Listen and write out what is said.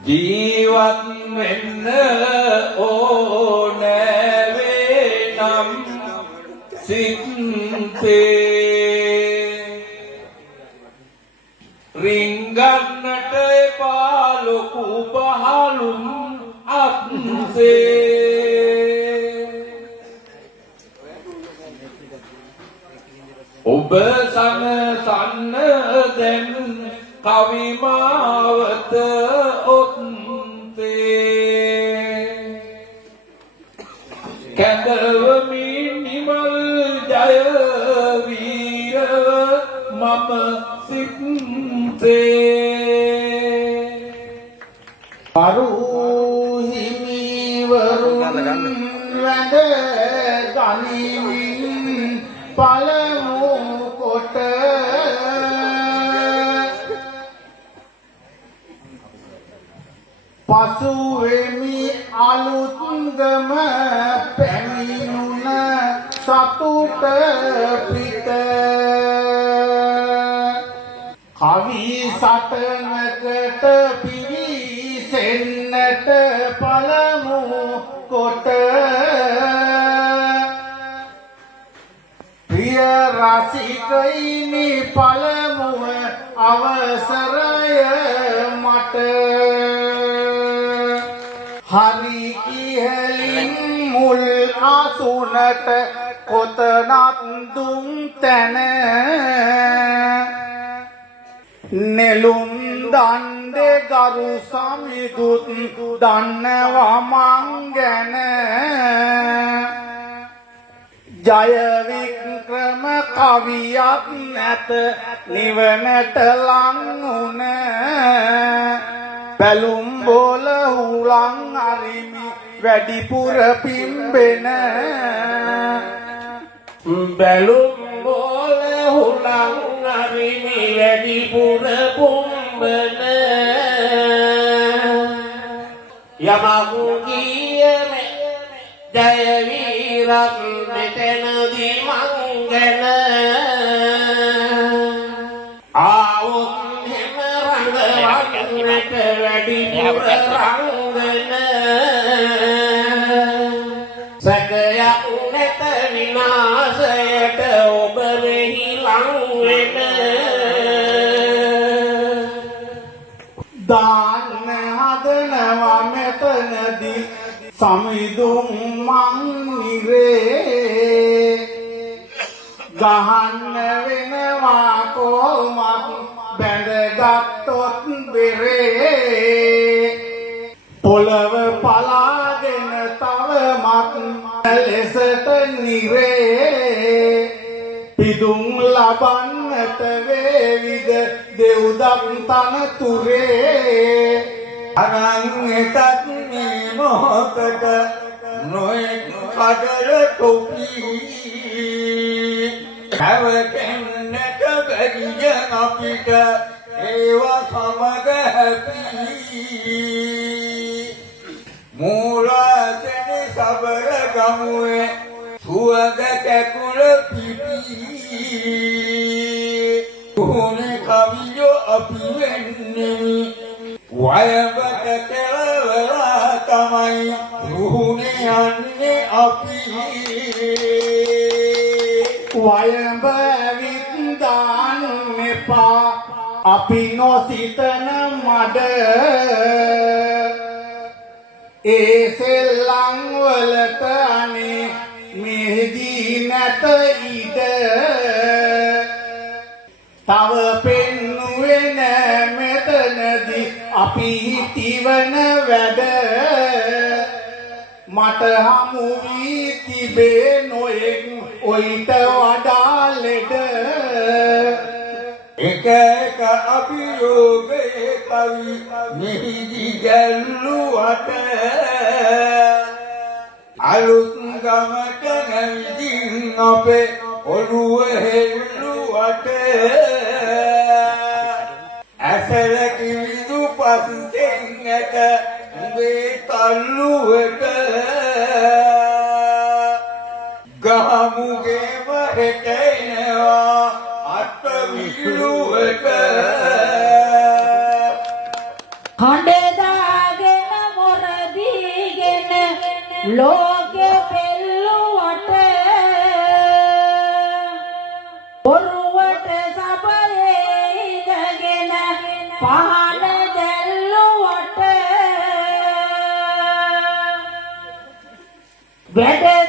ජීවත් වෙන්න ඕනෑ නම් සිත්තේ රිංගන්නට එපා ලොකු පහළුම් අත්සේ ඔබ සනසන්න දැන් කවිමාවත ඔත්තේ කැඳවමින් නිමල් ජය වීර මම සිත්තේ පරුහිමිවරුන් වැඳ ගනිමින් පළමු කොට පසුවෙමි අලුත්ගම පැමිණුන සතුට පිට කවි සටනකට පිවිසෙන්නට පළමු කොට ප්‍රිය රසිකයිනි පළමුව අවසරය මට හරි ඉහලින් මුල් අසුනට කොතනත් දුම් තැන නෙළුම් දණ්ඩේ ගරු සමිඳුත් දන්නවා මං ගැන ජය වික්‍රම කවියක් නැත නිවනට ලං බැලුම් බෝල හුලං අරිමි වැඩිපුර පිම්බෙන බැලුම් බෝල හුලං අරිමි වැඩිපුර පුම්බන යමක් ගියම ජය වීරත් මෙතනදී මං ගැන ආවොත් හැම රංගවන්නට වැඩිපුර රංගන සැකයක් නැත විනාශයට ඔබ මෙහි ලං වෙන දාන්න හදනවා මෙතනදී සමිඳුන් මං නිරේ ගහන්න වෙනවා කොමත් බැඳගත්තොත් බෙරේ පොළව පලාගෙන තවමත් ලෙසට නිරේ පිදුම් ලබන්නට වේවිද දෙව්දම් තනතුරේ අරන් එකත් මේ මොහොතට නොයෙක් කඩල තොපි හැවකෙන්නට බැරිය අපිට ඒවා සමග හැපි මූලසෙන සබර ගමුවේ සුවඳ කැකුල පිපි උහුනේ කවියෝ අපි වෙන්නේ වයඹට කෙලවලා තමයි රුහුනේ යන්නේ අපි වයඹ වින්දාන් මෙපා අපි නොසිතන මඩ ඒ සෙල්ලම් වලට අනේ මෙහිදී නැත ඉඩ තව පෙන්නුවේ නෑ මෙතනදී අපි හිතවන වැඩ මට හමු වී තිබේ නොයෙක් ඔයිට වඩා ලෙඩ එක එක අභියෝගයේ කවි මෙහිදී ගැල්ලුවට අලුත් ගමට නැවිදින් අපේ ඔළුව හෙල්ලුවට ඇසල කිවිදු පස්සෙන් ඇත උඹේ තල්ලුවට ගහමුගේම හෙටෙනවා අත් විලුවට හඬදා ලෝකෙ පෙල්ලුවට ඔරුවට සබයේ ඉඳගෙන පහන දැල්ලුවට වැඩ